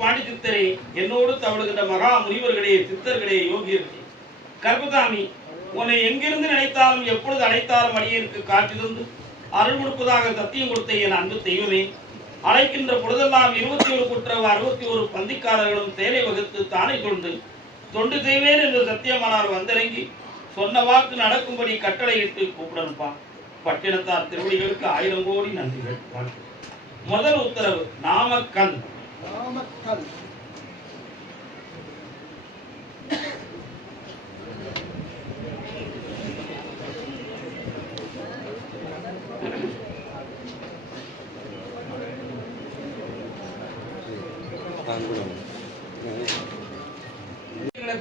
பாண்டி சித்தரே, என்னோடு தவழுகின்ற மகா முனிவர்களே, சித்தர்களே, யோகியர்களே, கர்பதாமி, உன்னை எங்கிருந்து நினைத்தாலும் எப்பொழுது அழைத்தாலும் அடியேற்கு காற்றிலிருந்து அருள் கொடுப்பதாக சத்தியம் கொடுத்த என் அன்பு தெய்வமே, அழைக்கின்ற பொழுதெல்லாம் 21 குற்றவ 61 பந்திக்காரர்களும் சேலை வகுத்து தானே கொண்டு தொண்டு செய்வேன் என்று சத்தியமானார் வந்திறங்கி சொன்ன வாக்கு நடக்கும்படி கட்டளையிட்டு கூப்பிடனுப்பா. பட்டினத்தார் திருவடிகளுக்கு 1000 கோடி நன்றிகள். முதல் உத்தரவு நாமக்கல்.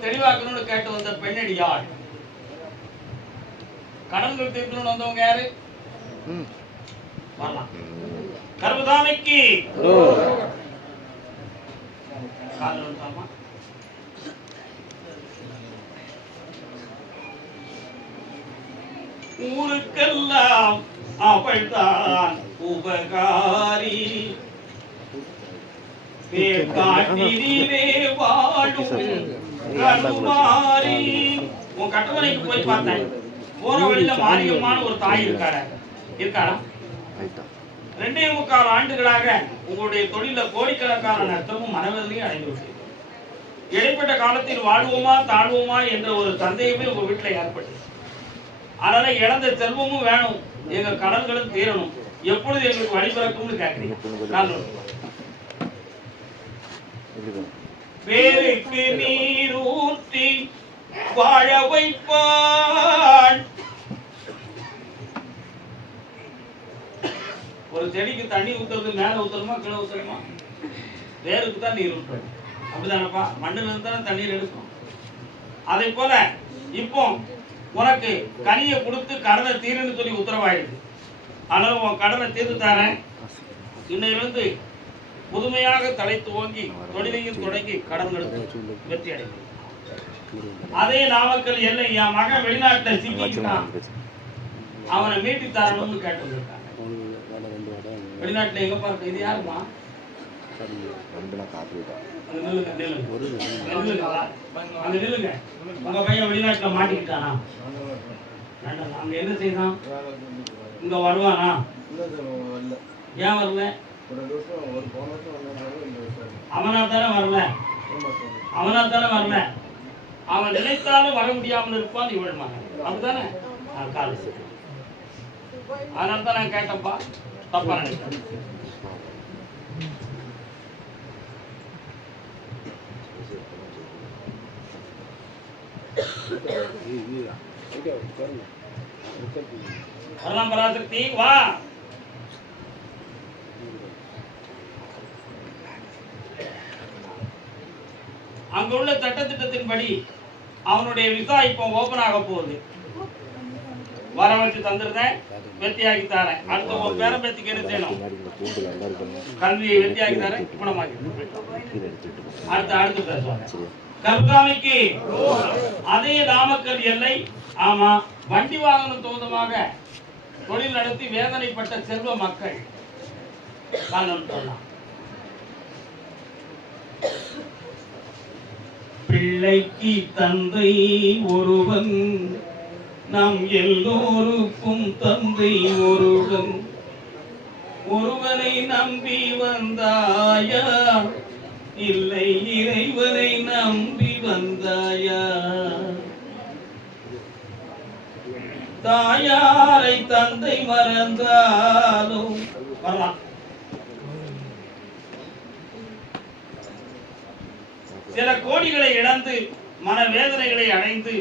தெளிவாக்கணும்னு கேட்டு வந்த பெண்ணடியாள். கடன்கள் தீர்க்கணும்னு வந்தவங்க யாரு? வரலாம். கர்பதாமிக்கு ஊருக்கெல்லாம் அவள்தான் உபகாரி, காட்டிலே வாழும் கருமாரி. உன் கட்டவரைக்கு போய் பார்த்தேன். போற வழியில மாரியம்மான ஒரு தாய் இருக்காடா? 2.25 ஆண்டுகளாக உங்களுடைய தொழில கோடிக்கணக்கான நஷ்டமும் மனவேதனையும் அடைந்து விட்டது. இடைப்பட்ட காலத்தில் வாழ்வோமா தாழ்வோமா என்ற ஒரு சந்தேகமே உங்க வீட்டுல ஏற்பட்டது. அதனால இழந்த செல்வமும் வேணும், எங்க கடன்களும் தீரணும், எப்பொழுது எங்களுக்கு வழி பிறக்கும்னு கேட்கிறீங்க. பேருக்கு நீர் ஊற்றி வாழ வைப்பாள். ஒரு செடிக்கு தண்ணி ஊத்துறது மேல ஊத்தணுமா கீழே ஊத்தணுமா? வேருக்கு தான் நீர் ஊற்றணும், அப்படிதானப்பா? மண்ணில் இருந்து தானே தண்ணீர் எடுக்கும். அதே போல இப்போ உனக்கு கனியை கொடுத்து கடனை தீருன்னு சொல்லி உத்தரவாயிடுது. அதனால உன் கடனை தீர்த்து தரேன். இன்னையிலிருந்து புதுமையாக தலை துவங்கி தொழிலையும் தொடங்கி கடன்களுக்கு வெற்றி அடைக்கும். அதே நாமக்கல் எல்லை என் மகன் வெளிநாட்டில் சிக்கிட்டான், அவனை மீட்டி தரணும்னு கேட்டு வெளிநாட்டுல எங்க பாருங்க. இது யாருமா? உங்க பையன் வெளிநாட்டுல மாட்டிக்கிட்டானா? அங்க என்ன செய்தான்? இங்க வருவானா? ஏன் வரல? அவனாத்தானே வரல. அவன் நினைத்தாலும் வர முடியாமல் இருப்பான் இவள் மகன், அப்படித்தானே? அதனால தான் நான் கேட்டப்பா, தப்பா நினைக்கிறேன். வரலாம் பராசக்தி, வா. அங்க உள்ள சட்டத்திட்டத்தின்படி அவனுடைய விசா இப்போ ஓபன் ஆக போகுது. வர வச்சு தந்துருந்தேன், வெற்றியாக்கி தரேன். அடுத்த உன் பேரம் பேத்திக்கு என்ன செய்யணும்? கல்வியை வெற்றியாக்கி தரேன், குணமாக்கி. அடுத்து பேசுவாங்க. கர்பதாமிக்கு அதே நாமக்கல் எல்லை. ஆமா, வண்டி வாகனம் தோதுமாக தொழில் நடத்தி வேதனைப்பட்ட செல்வ மக்கள் பிள்ளைக்கு தந்தை ஒருவன், நம் எல்லோருக்கும் தந்தை ஒருவன். ஒருவனை நம்பி வந்தாயா, இல்லை இறைவனை நம்பி வந்தாயா? தாயாரை தந்தை மறந்தாலும் வரலாம். சில கோடிகளை இழந்து மனவேதனைகளை அடைந்து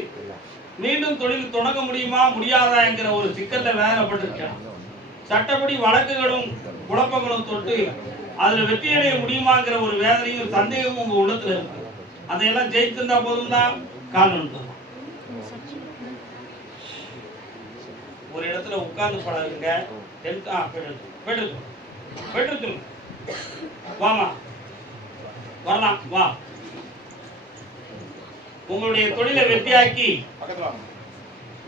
மீண்டும் தொழில் தொடங்க முடியுமா முடியாதா என்கிற ஒரு சிக்கல்ல வேதனைப்பட்டிருக்கிறான். சட்டப்படி வழக்குகளும் குழப்பங்களும் தொட்டு அதுல வெற்றி அடைய முடியுமாங்கிற ஒரு வேதனையும் சந்தேகமும் உங்க உள்ளத்துல இருக்கு. அதையெல்லாம் ஜெயிச்சிருந்தா போதும் தான் காரணம். ஒரு இடத்துல உட்கார்ந்து பழகுங்க. வாமா, வரலாம், வா. உங்களுடைய தொழிலை வெற்றியாக்கி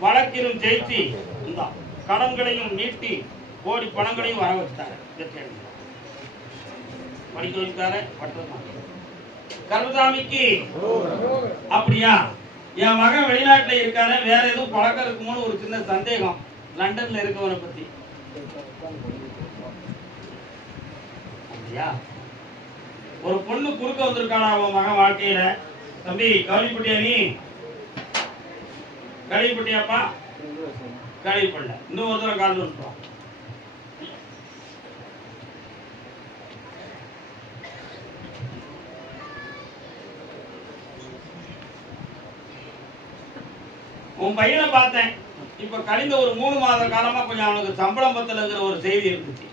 வழக்கிலும் ஜெயித்து கடன்களையும் நீட்டி கோடி பணங்களையும் வர வச்சுட்டாரு. படிக்க வச்சுட்டாரு. கருதாமிக்கு அப்படியா? என் மகன் வெளிநாட்டுல இருக்கானே, வேற எதுவும் பழக்கம் இருக்குமோன்னு ஒரு சின்ன சந்தேகம் லண்டன்ல இருக்கவனை பத்தி. அப்படியா? ஒரு பொண்ணு குறுக்க வந்திருக்கானா அவன் மகன் வாழ்க்கையில. தம்பி கவனிப்பட்டியா? நீ கழிப்பட்டியாப்பா? கழிப்படல. இன்னும் ஒரு தடவை கால் வந்துட்டோம். உன் பையனை பார்த்தேன். இப்ப கழிந்த ஒரு 3 மாத காலமா கொஞ்சம் அவனுக்கு சம்பளம் பத்தலைங்கிற ஒரு செய்தி இருந்துச்சு.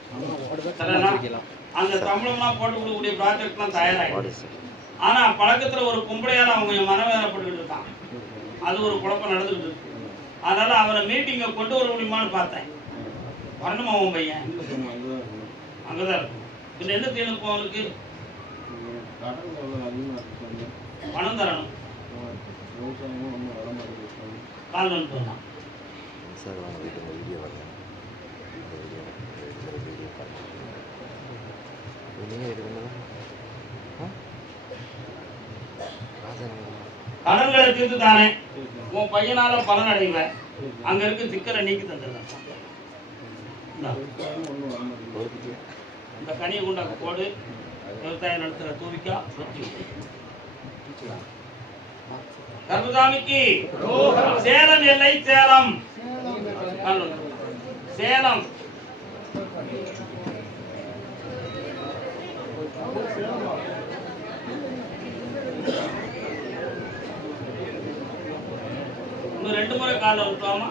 அந்த சம்பளம்லாம் போட்டு கொடுக்கக்கூடிய ப்ராஜெக்ட்லாம் தயாராகிடுச்சு. ஆனா பழக்கத்துல ஒரு பொம்பளையால அவங்க மனவேதனைப்பட்டுக்கிட்டு இருக்கான். அது ஒரு குழப்பம் நடந்துகிட்டு இருக்கு. அதனால அவரை மீட்டிங்கை கொண்டு வர முடியுமான்னு பார்த்தேன். வரணுமா உன் பையன்? அங்கதான் இருக்கும். இதுல என்ன செய்யணும்? இப்போ அவனுக்கு பணம் தரணும். கால் வந்துட்டோம் சார். வாங்க வீட்டு வீடியோ வரேன். கடன்களை தீர்த்து தானே உன் பையனால பலன் அடைவேன். அங்க இருக்கு சிக்கலை நீக்கி தந்துடுறேன். இந்த கனியை கொண்டாக்க போடு. விவசாயம் நடத்துற தூவிக்கா கருதாமிக்கு சேலம் எல்லை சேலம் சேலம் இன்னும் 2 முறை கால விட்டுவாமா?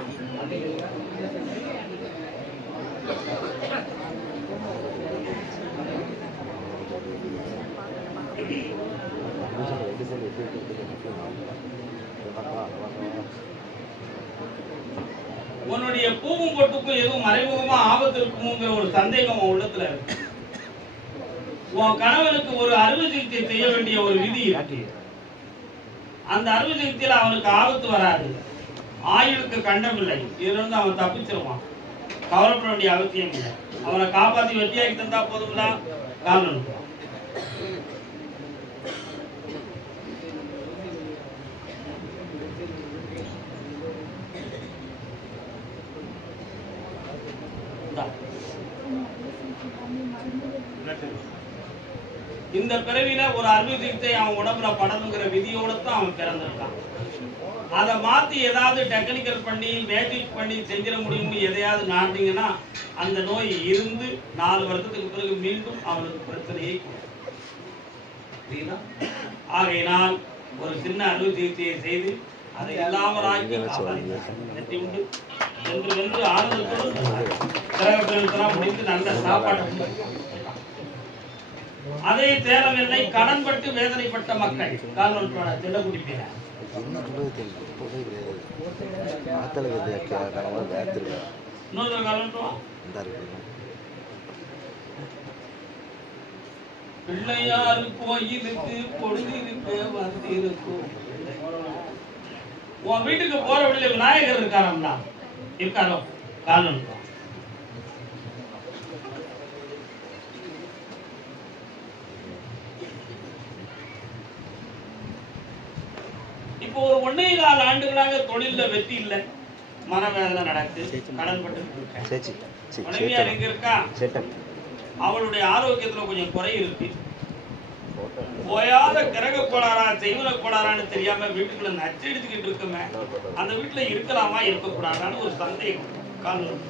உன்னுடைய பூவும் பொட்டுக்கும் எதுவும் மறைமுகமா ஆபத்து இருக்குமோங்கிற ஒரு சந்தேகம் உன் உள்ளத்துல இருக்கு. உன் கணவனுக்கு ஒரு அறுவை சிகிச்சை செய்ய வேண்டிய ஒரு விதி இருக்கு. அந்த அறுவை சிகிச்சையில அவனுக்கு ஆபத்து வராது. ஆயுளுக்கு கண்டம் இல்லை. இதுல இருந்து அவன் தப்பிச்சிருவான். கவலைப்பட வேண்டிய அவசியம் இல்லை. அவனை காப்பாத்தி வெட்டியாக்கி தந்தா போதும்ல. காரணம் இந்த பிறவில ஒரு அறுவை சிகிச்சை அவன் உடம்புல படணுங்கிற விதியோட தான் அவன் பிறந்திருக்கான். அதை மாத்தி ஏதாவது டெக்னிக்கல் பண்ணி மேஜிக் பண்ணி செஞ்சிட முடியும்னு எதையாவது நாட்டிங்கன்னா அந்த நோய் இருந்து 4 வருஷத்துக்கு பிறகு மீண்டும் அவனுக்கு பிரச்சனையை கொடுக்கும். ஆகையினால் ஒரு சின்ன அறுவை சிகிச்சையை செய்து அதை இல்லாமலாக்கி வெற்றி உண்டு என்று வென்று ஆனந்தத்தோடு கிரகத்தெல்லாம் முடித்து நல்ல சாப்பாடு. அதே தேவையில்லை. கடன்பட்டு வேதனைப்பட்ட மக்கள் செல்லக்குடி பேர பிள்ளையாரு கோயிலுக்கு பொழுதிருக்க வந்திருக்கும். உன் வீட்டுக்கு போற வழியில விநாயகர் இருக்காரா? இருக்காரோ? காலம் இப்போ ஒரு 1.25 ஆண்டுகளாக தொழில வெற்றி இல்லை. மனவேதனை நடக்கு. கடன் பட்டு மனைவியார் எங்க இருக்கா? அவளுடைய ஆரோக்கியத்துல கொஞ்சம் குறை இருக்கு. போயாத கிரக கோளாரா செய்வன கோளாரான்னு தெரியாம வீட்டுக்குள்ள நச்சு எடுத்துக்கிட்டு இருக்குமே. அந்த வீட்டுல இருக்கலாமா இருக்கக்கூடாதான்னு ஒரு சந்தேகம். காலம்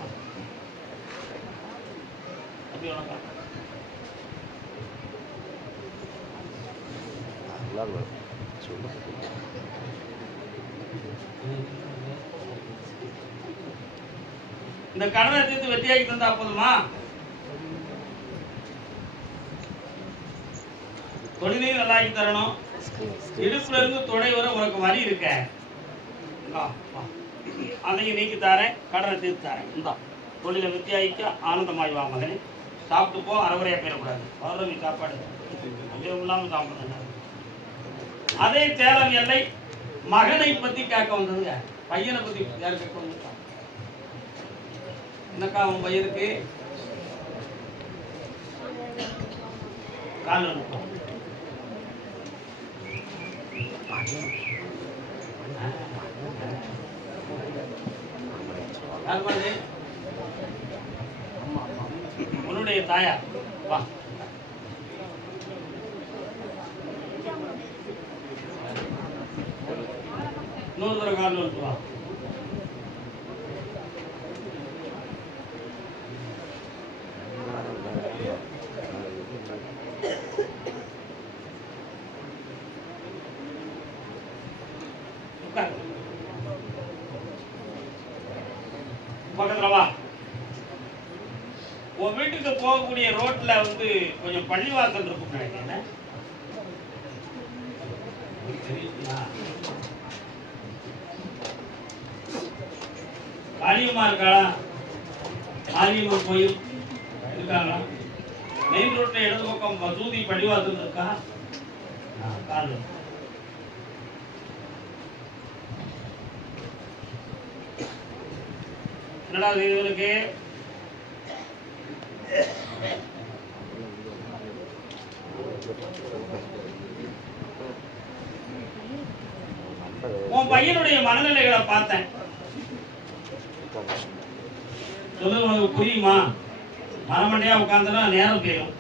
இந்த கடனை தீர்த்து வெற்றியாக்கி தந்தா போதுமா? தொழிலையும் நல்லாக்கி தரணும். இடுப்புல இருந்து தொடை வர உனக்கு வரி இருக்க, அதையும் நீக்கி தாரேன். கடனை தீர்த்து தாரேன். இந்த தொழிலை வெற்றியாக்கிக்க. ஆனந்தமாய் வா மகனே. சாப்பிட்டு போ. அறவரையா போயிடக்கூடாது. பௌர்ணமி சாப்பாடு கொஞ்சம் இல்லாம சாப்பிடுங்க. அதே சேலம் எல்லை மகனை பத்தி கேட்க வந்ததுங்க. பையனை பத்தி யாரு கேட்க வந்து? என்னக்கா அவன் பையனுக்கு கால் உன்னுடைய தாயார் வா. இன்னொரு தடவை கால் வந்து வா. பக்கத்துல வா. உன் வீட்டுக்கு போகக்கூடிய ரோட்ல வந்து கொஞ்சம் பள்ளிவாசல் இருக்கும் நினைக்கிறேன். காளியம்மா இருக்காளா? காளியம்மன் கோயில் இருக்காங்களா? மெயின் ரோட்ல இடது பக்கம் மசூதி பள்ளிவாசல் இருக்கா? காலு என்னடா இவருக்கு உன் பையனுடைய மனநிலைகளை பார்த்தேன். சொல்லுங்க, உனக்கு புரியுமா? மனமண்டையா உட்கார்ந்தனா நேரம் போயிடும்.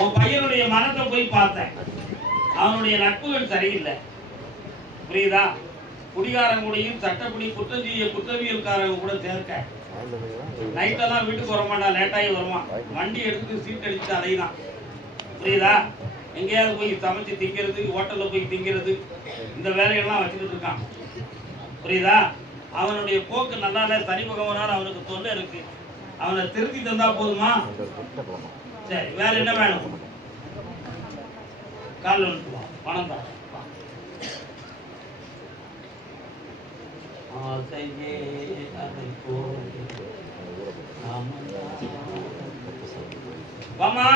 உன் பையனுடைய மனத்தை போய் பார்த்தேன். அவனுடைய நட்புகள் சரியில்லை, புரியுதா? குடிகாரன் கூடயும் சட்டப்படி குற்றம் செய்ய குற்றவியல்காரங்க கூட சேர்க்க. நைட்டெல்லாம் வீட்டுக்கு வர மாட்டான், லேட்டாகி வருவான். வண்டி எடுத்துட்டு சீட் அடிச்சுட்டு அலைதான், புரியுதா? எங்கேயாவது போய் சமைச்சு திங்கிறது, ஹோட்டலில் போய் திங்கிறது, இந்த வேலையெல்லாம் வச்சுக்கிட்டு இருக்கான், புரியுதா? அவனுடைய போக்கு நல்லா இல்லை. சனி பகவானால் அவனுக்கு தொல்லை இருக்கு. அவனை திருத்தி தந்தா போதுமா? சரி, வேற என்ன வேணும்? கால் வந்துடுவான், பணம் தான். வாமா,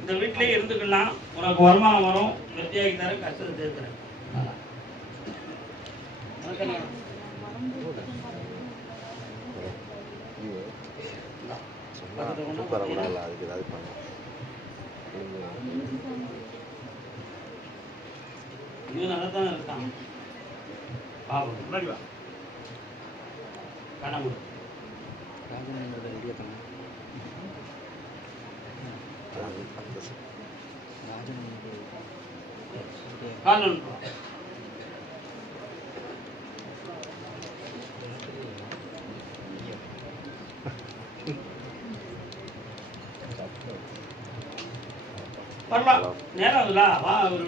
இந்த வீட்டிலே இருந்துக்கலாம். உனக்கு வருமானம் வரும், வெற்றியாகி தர, கஷ்டத்தை சேர்க்கிறேன். இவன் நல்லா தானே இருக்கான். பாவம் முன்னாடி வா. கண்ண முடி. நேரம் வா. ஒரு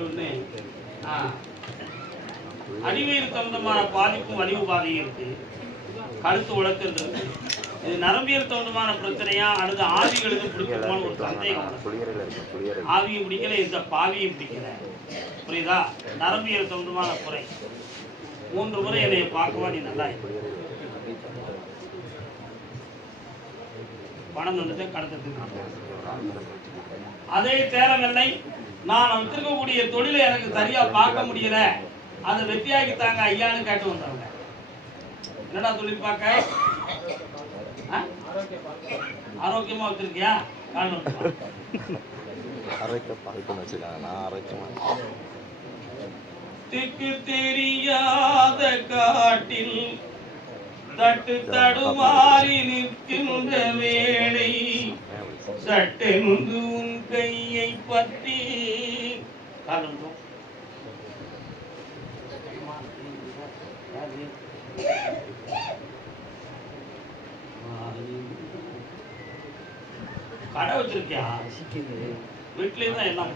அடிவயிறு சம்பந்தமான பாதிப்பும் வலிவு பாதையும் இருக்கு. கழுத்து உழைக்கிறது இருக்கு. இது நரம்பியல் சம்பந்தமான பிரச்சனையா அல்லது ஆவிகளுக்கு பிடிக்குமான்னு ஒரு சந்தேகம். ஆவியும் பிடிக்கல, இந்த பாவியும் பிடிக்கல, புரியுதா? நரம்பியல் சம்பந்தமான குறை. 3 முறை என்னை பார்க்கவா, நீ நல்லா பணம் வந்துட்டு கடத்துக்கு. அதே தேரமில்லை, நான் வச்சிருக்கக்கூடிய தொழிலை எனக்கு சரியா பார்க்க முடியல, அதை வெற்றியாக்கி தாங்க ஐயான்னு கேட்டு வந்தவங்க. என்னடா தொழில் பார்க்க? ஆரோக்கியமா வச்சிருக்கியா? திக்கு தெரியாத காட்டில் தட்டு தடுமாறி நிற்கின்ற வேளை சட்டென்று உன் கையை பற்றி கடை வச்சிருக்கியா? வீட்லயே தான் எல்லாம்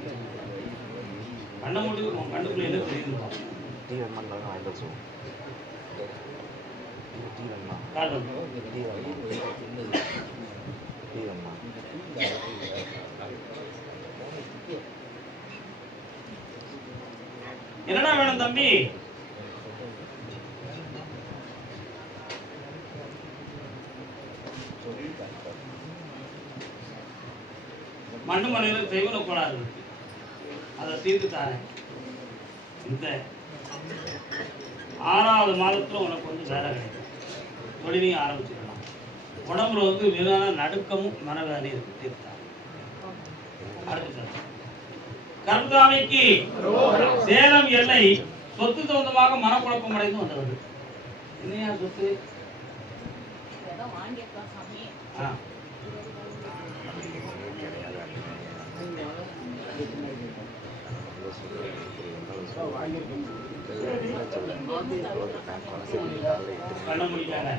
கண்ண முடியும். கண்ணுக்குள்ள என்ன தெரியுது? என்னடா வேணும் தம்பி? மண்ணு மலையில தெய்வன கோளாறு இருக்கு, அதை தீர்த்து தாரேன். இந்த 6வது மாதத்துல உனக்கு வந்து வேலை கிடைக்கும், தொழிலையும் ஆரம்பிச்சுக்கலாம். உடம்புல வந்து வீணான நடுக்கமும் மனவேதனையும் இருக்கு, தீர்த்தா. கருப்பசாமிக்கு சேலம் எல்லை சொத்து சொந்தமாக மனக்குழப்பம் அடைந்து வந்தது. என்னையா சொத்து? கண்ண முடிக்காங்க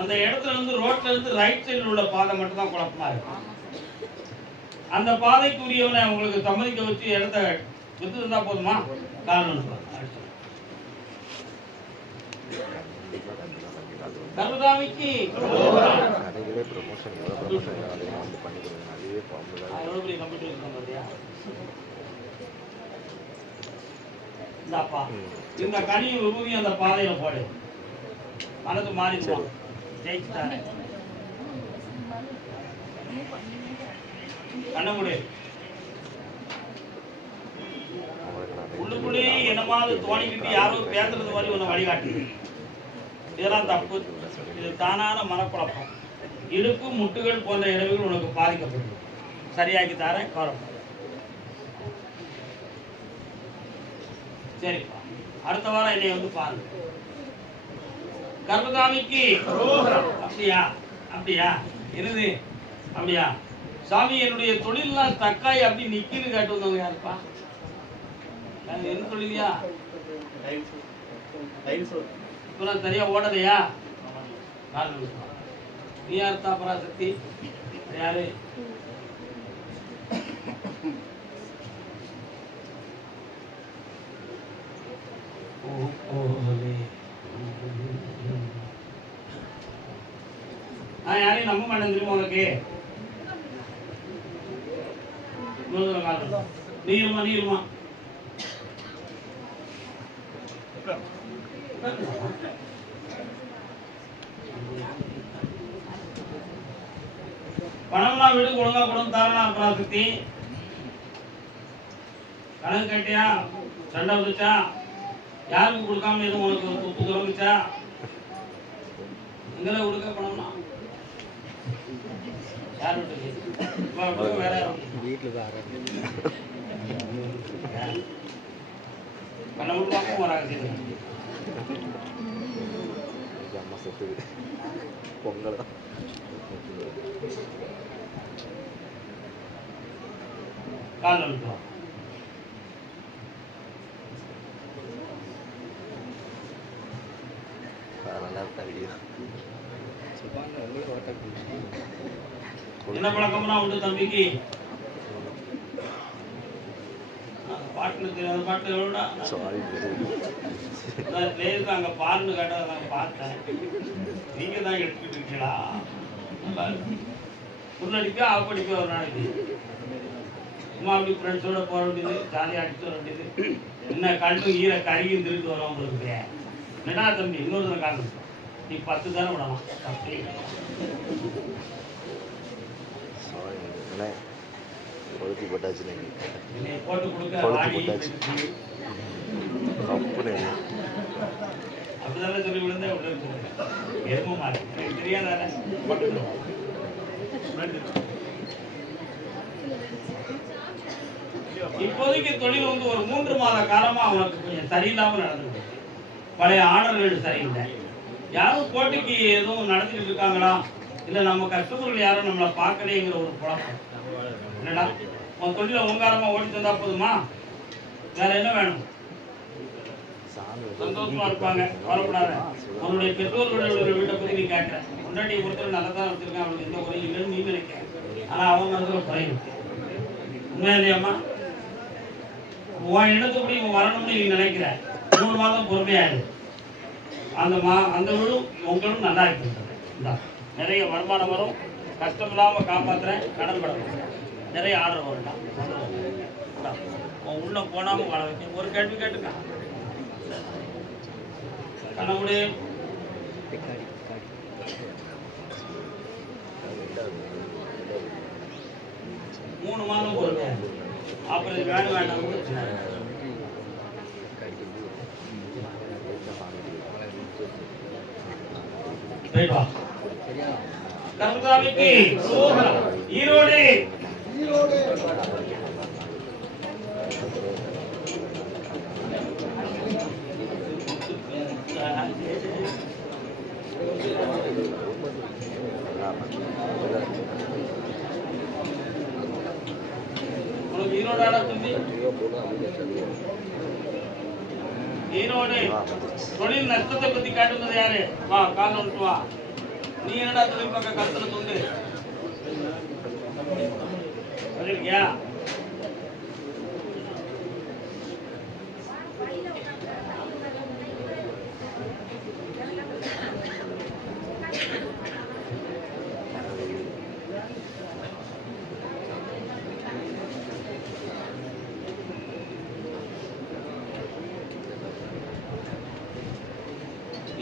அந்த இடத்துல இருந்து ரோட்ல இருந்து ரைட் சைடில் உள்ள பாதை மட்டும் தான் குழப்பமா இருக்கு. அந்த பாதைக்குரியவனை உங்களுக்கு சம்மதிக்க வச்சு இடத்த வித்து இருந்தா போதுமா? காரணம் கருதாமிக்கு இந்த கனியும் விபூதி அந்த பாதையில போடு. மனது மாறிடுவான். ஜெயிச்சுட்டாரு. கண்ணமுடி உள்ளுக்குள்ளே என்னமாவது தோணிக்கிட்டு யாரோ பேசுறது மாதிரி உன்னை வழிகாட்டு. இதெல்லாம் தப்பு. இது தானான மனக்குழப்பம். இடுப்பு முட்டுகள் போன்ற இடங்கள் உனக்கு பாதிக்கப்படும். சரியாக்கி தரேன். கவலைப்பட. சரிப்பா, அடுத்த வாரம் என்னை வந்து பாருங்க. கர்மசாமிக்கு அப்படியா? அப்படியா இருது? அப்படியா சாமி, என்னுடைய தொழிலாம் தக்காய் அப்படி நிக்கின்னு காட்டு வந்தவங்க யாருப்பா? என்ன தொழிலியா? இப்பெல்லாம் சரியா ஓடலையா? நீ யார் தாப்பரா சக்தி? யாரு? யாரையும் நம்ப மாட்டேன் தெரியுமா உனக்கு? நீருமா நீருமா பணம்னா வீடு ஒழுங்கா பணம் தாரணா பிராசக்தி. கணக்கு கேட்டியா? சண்டை வந்துச்சா? யாருக்கு கொடுக்காம எதுவும் உனக்கு உப்பு குறைஞ்சிச்சா? இங்கே கொடுக்க பணம்னா யார் வீட்டுக்கு? வேற வீட்டில் தான் பண்ண விட்டுவாக்கும் வராங்க. அம்மா சொத்து பொங்கல் காலில் விட்டுருவோம். என்ன பழக்கம்னா உண்டு தம்பிக்கு? பாட்டுல தெரியாத பாட்டு எவ்வளோடா அங்கே பாருன்னு கேட்டால் நான் பார்த்தேன். நீங்க தான் எடுத்துக்கிட்டு இருக்கீங்களா? நல்லா இருக்கு. முன்னடிப்பா ஆஃப் அடிப்பா ஒரு நாளைக்கு. சும்மா அப்படி ஃப்ரெண்ட்ஸோட போக வேண்டியது, ஜாலியாக அடிச்சு வர வேண்டியது. என்ன கண்டு ஈர கருகியும் திருட்டு வரும் உங்களுக்கு. என்னடா தம்பி இன்னொரு காரணம், நீ 10 தானே விடலாம். போட்டு கொடுக்க அப்படிதானே சொல்லி விழுந்தா எதுவும் மாறி எனக்கு தெரியாதானே. இப்போதைக்கு தொழில் வந்து ஒரு 3 மாத காலமா அவனுக்கு கொஞ்சம் சரியில்லாமல் நடந்துருக்கு. பழைய ஆர்டர்கள் சரியில்லை. யாரும் போட்டிக்கு எதுவும் நடத்திட்டு இருக்காங்களா, இல்லை நம்ம கஸ்டமர்கள் யாரும் நம்மளை பார்க்கலைங்கிற ஒரு குழப்பம். என்னடா உன் தொழில ஓங்காரமா ஓடி தந்தா போதுமா? வேற என்ன வேணும்? சந்தோஷமா இருப்பாங்க, வரக்கூடாது. உன்னுடைய பெற்றோர்களுடைய வீட்டை பத்தி நீ கேட்கிற. முன்னாடி ஒருத்தர் நல்லா தான் வச்சிருக்கான், அவனுக்கு எந்த குறையும் இல்லைன்னு நீ நினைக்கிற. ஆனா அவங்க வந்து குறையும். உண்மையா இல்லையாம்மா? உன் இடத்துப்படி இவன் வரணும்னு நீ நினைக்கிற. 3 மாதம் பொறுமையாயிரு. அந்த விழும் உங்களும் நல்லா இருக்கு. நிறைய வருமானம் வரும். கஷ்டம் இல்லாம காப்பாத்துறேன். கடன் படம் நிறைய ஆர்டர் வரலாம். உள்ள போனாம வாழ வைக்க. ஒரு கேள்வி கேட்டுக்க. கணவுடைய 3 மாதம் பொறுமையா. அப்புறம் இது வேணும் வேண்டாம். ரைட் வா. கருப்பசாமிக்கு ஈரோடு உனக்கு ஈரோடாடா தம்பி? ஈரோடு தொழில் நஷ்டத்தை பத்தி காட்டுவது யாரு? வா கால் வந்துட்டு வா. நீ என்னடா தொழில் பக்கம் கருத்துல துண்டு இருக்கியா?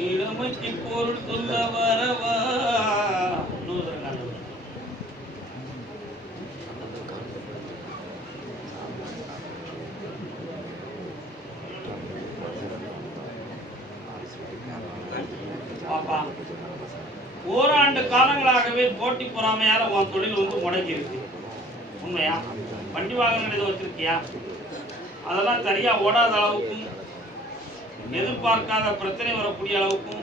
இளமைக்கு பொருள் சொல்ல வரவா. பாப்பா, ஓராண்டு காலங்களாகவே போட்டி பொறாமையால உன் தொழில் முடங்கி இருக்கு. உண்மையா? வண்டி வாகனங்கள் எதுவும் வச்சிருக்கியா? அதெல்லாம் சரியா ஓடாத அளவுக்கும், எதிர்பார்க்காத பிரச்சனை வரக்கூடிய அளவுக்கும்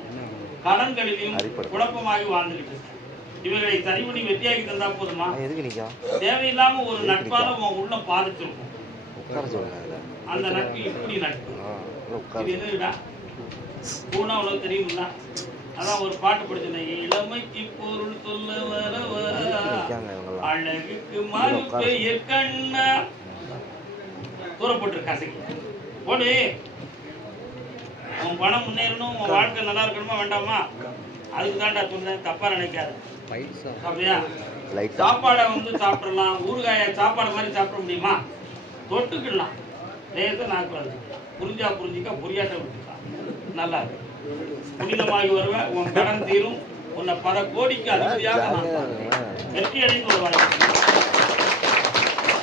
கடன்களிலும் குழப்பமாகி வாழ்ந்துகிட்டு இருக்கு. இவர்களை சரி பண்ணி வெற்றியாகி தந்தா போதுமா? தேவையில்லாம ஒரு நட்பால உன் உள்ளம் பாதிச்சிருக்கும். அந்த நட்பு இப்படி நட்பு. இது என்னடா பூனா உனக்கு தெரியுமில்ல? அதான் ஒரு பாட்டு படிச்சேன். இளமைக்கு பொருள் சொல்ல வரவா, அழகுக்கு மறுபெயர் கண்ணா. தூரப்பட்டு கசைக்கு போடு. உன் பணம் முன்னேறணும், உன் வாழ்க்கை நல்லா இருக்கணுமா வேண்டாமா? அதுக்கு தான்டா சொன்னேன், தப்பா நினைக்காது. அப்படியா? சாப்பாடை சாப்பிடலாம், ஊறுகாய சாப்பாடு மாதிரி சாப்பிட முடியுமா? தொட்டுக்கலாம், லேசா நாக்கு புரிஞ்சா புரிஞ்சிக்கா, புரியாட்ட விட்டுக்கலாம். நல்லா இருக்கு. புனிதமாகி வருவேன், உன் கடன் தீரும், உன்னை பல கோடிக்கு அதிபதியாக வெற்றி அடைந்து வருவாங்க.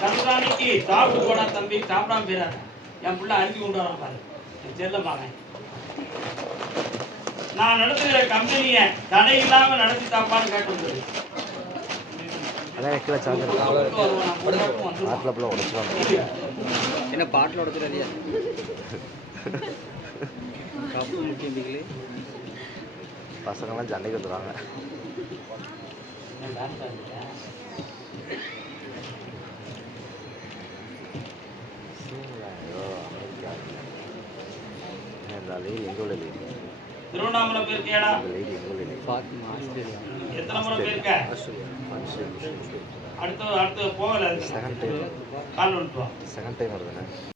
கருப்பசாமிக்கு சாப்பிட்டு போனா தம்பி, சாப்பிடாம போயிடாத. என் பிள்ளை அரிசி கொண்டு வர பாரு, செல்லமாக. நான் நடத்துகிற கம்பெனியை தடை இல்லாம நடத்தி தாப்பான்னு கேட்டு என்ன பாட்டில் உடச்சிடாதியா? பசங்கள்லாம் சண்டைக்கு வந்துடுவாங்க. திருவண்ணாமலை போயிருக்கியாடா? எத்தனை முறை போயிருக்க? அடுத்து போகல. Second time வருதுண்ணே.